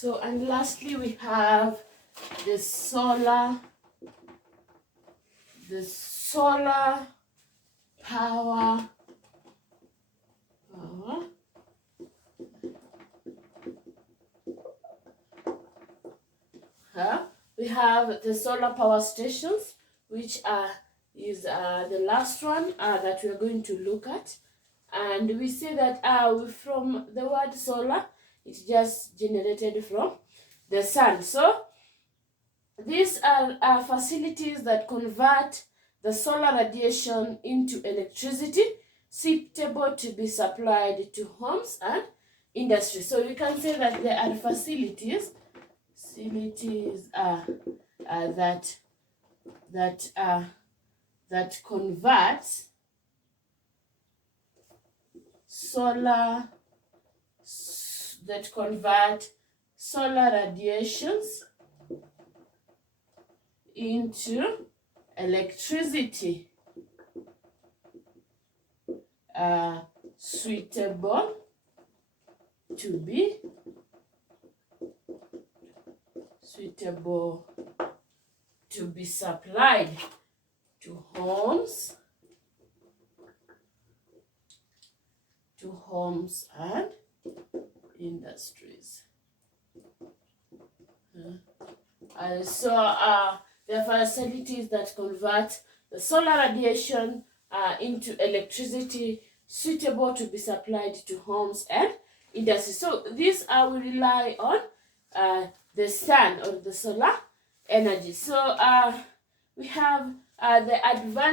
So, and lastly, we have the solar power. We have the solar power stations, which is the last one that we are going to look at. And we say that from the word solar, it's just generated from the sun. So these are facilities that convert the solar radiation into electricity suitable to be supplied to homes and industry. So we can say that there are facilities that convert solar radiations into electricity suitable to be supplied to homes and industries. So there are facilities that convert the solar radiation into electricity suitable to be supplied to homes and industries. So these will rely on the sun or the solar energy. So we have the advanced